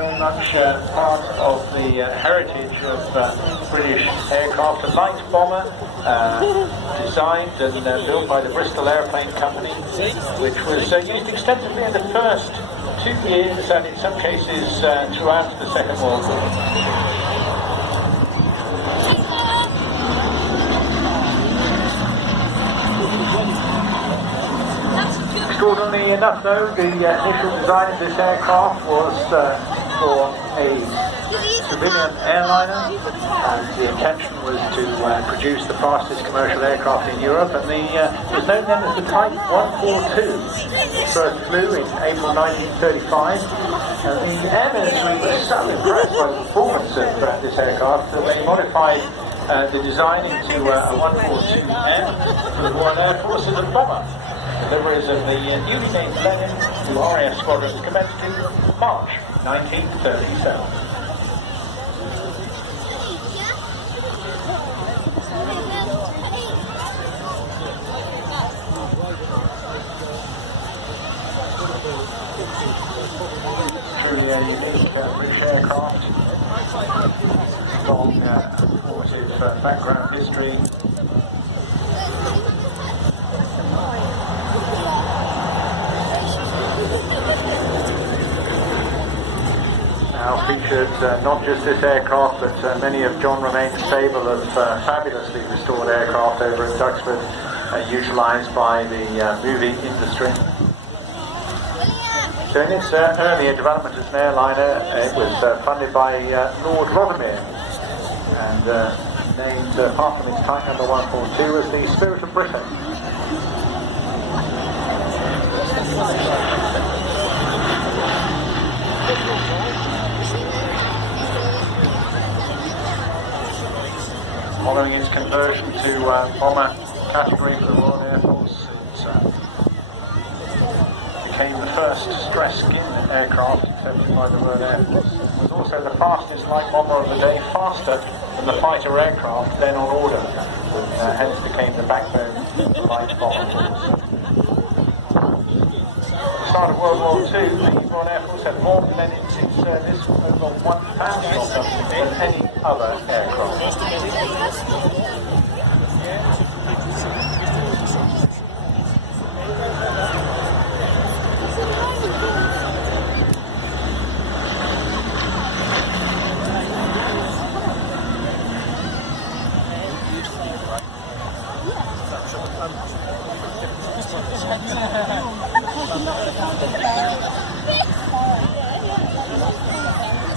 very much part of the heritage of British aircraft. A light bomber designed and built by the Bristol Airplane Company, which was used extensively in the first 2 years and in some cases throughout the Second World War. Extraordinarily enough, though, the initial design of this aircraft was for a civilian airliner, and the intention was to produce the fastest commercial aircraft in Europe, and it was known then as the Type 142. It first flew in April 1935, and the air military was so impressed by the performance of this aircraft that they modified the design into a 142M for the Royal Air Force as a bomber. Deliveries of the newly named Blenheim to RAF squadrons commenced in March 1937. Truly a unique British aircraft, long formative background history. Now featured not just this aircraft, but many of John Romain's stable of fabulously restored aircraft over at Duxford, utilised by the movie industry. So in its earlier development as an airliner, it was funded by Lord Rothermere, and named, apart from its type number 142, as the Spirit of Britain. Following its conversion to bomber category for the Royal Air Force, it became the first stress skin aircraft accepted by the Royal Air Force. It was also the fastest light bomber of the day, faster than the fighter aircraft then on order, and hence became the backbone of the light bomber force. At the start of World War II, the Royal Air Force had more Blenheims in service, over 1,000 of them, than any other aircraft.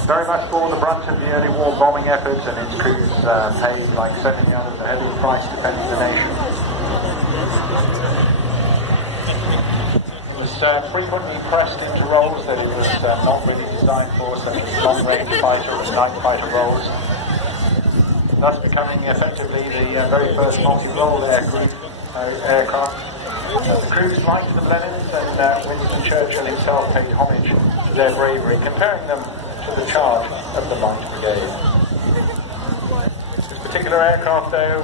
Very much bore the brunt of the early war bombing efforts, and its crews paid, like so many others, a heavy price defending the nation. It was frequently pressed into roles that it was not really designed for, such as long-range fighter and night fighter roles, thus becoming effectively the very first multi-role aircraft. The crews liked the Blenheims, and Winston Churchill himself paid homage to their bravery, comparing them to the charge of the Light Brigade. This particular aircraft, though,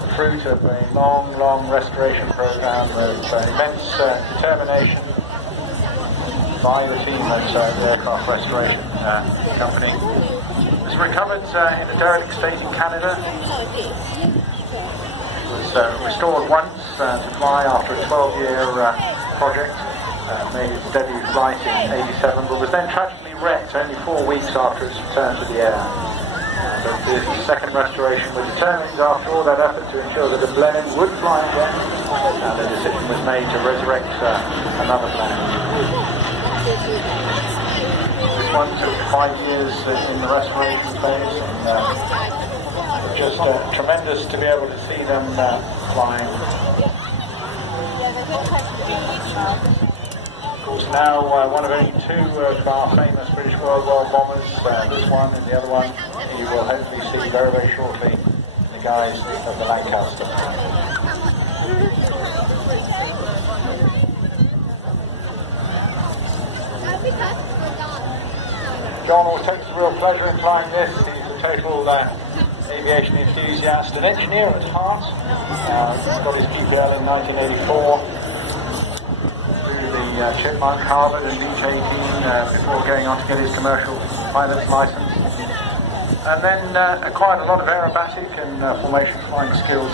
the fruit of a long restoration program of immense determination by the team at the Aircraft Restoration Company. It was recovered in a derelict state in Canada. It was restored once to fly after a 12-year project. Made its debut flight in '87, but was then tragically wrecked only 4 weeks after its return to the air. But the second restoration was determined after all that effort to ensure that the Blenheim would fly again, and the decision was made to resurrect another Blenheim. This one took 5 years in the restoration phase, and just tremendous to be able to see them flying. Of course, now one of only two of our famous British World War bombers, this one and the other one, you will hopefully see very shortly in the guise of the Lancaster. John always takes a real pleasure in flying this. He's a total aviation enthusiast, an engineer at heart. He got his QPL in 1984. Chipmunk, Harvard and Beach 18 before going on to get his commercial pilot's license. And then acquired a lot of aerobatic and formation flying skills.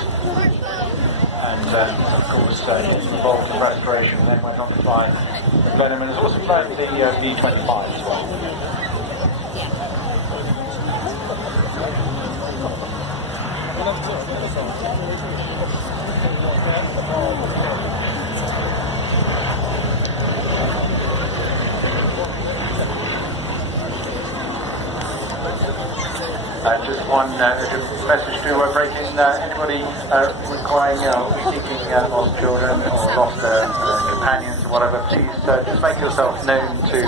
And of course, was involved in restoration, and then went on to fly the Blenheim, and has also flown the E-25 as well. Just one message to break in. Anybody requiring seeking lost children or lost companions or whatever, please just make yourself known to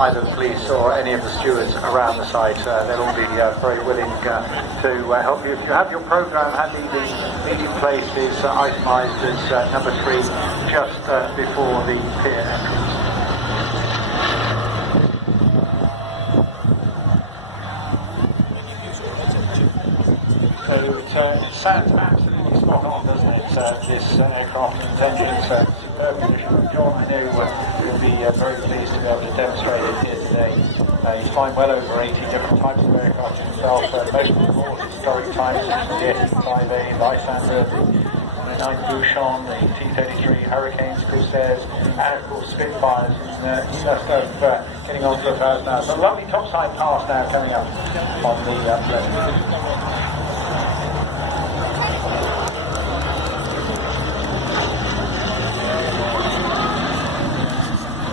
either the police or any of the stewards around the site. They'll all be very willing to help you. If you have your program handy, the meeting place is itemised as number 3, just before the pier entrance. So it sounds absolutely spot on, doesn't it? This aircraft and engines, superb condition. John, I know, will be very pleased to be able to demonstrate it here today. He's flying well over 80 different types of aircraft himself, most of them all historic types, the F-5A, the Lysander, the 9 Bouchon, the T-33 Hurricanes, Corsairs, and of course Spitfires. And he must have getting on to 1,000 now. So a lovely topside pass now coming up on the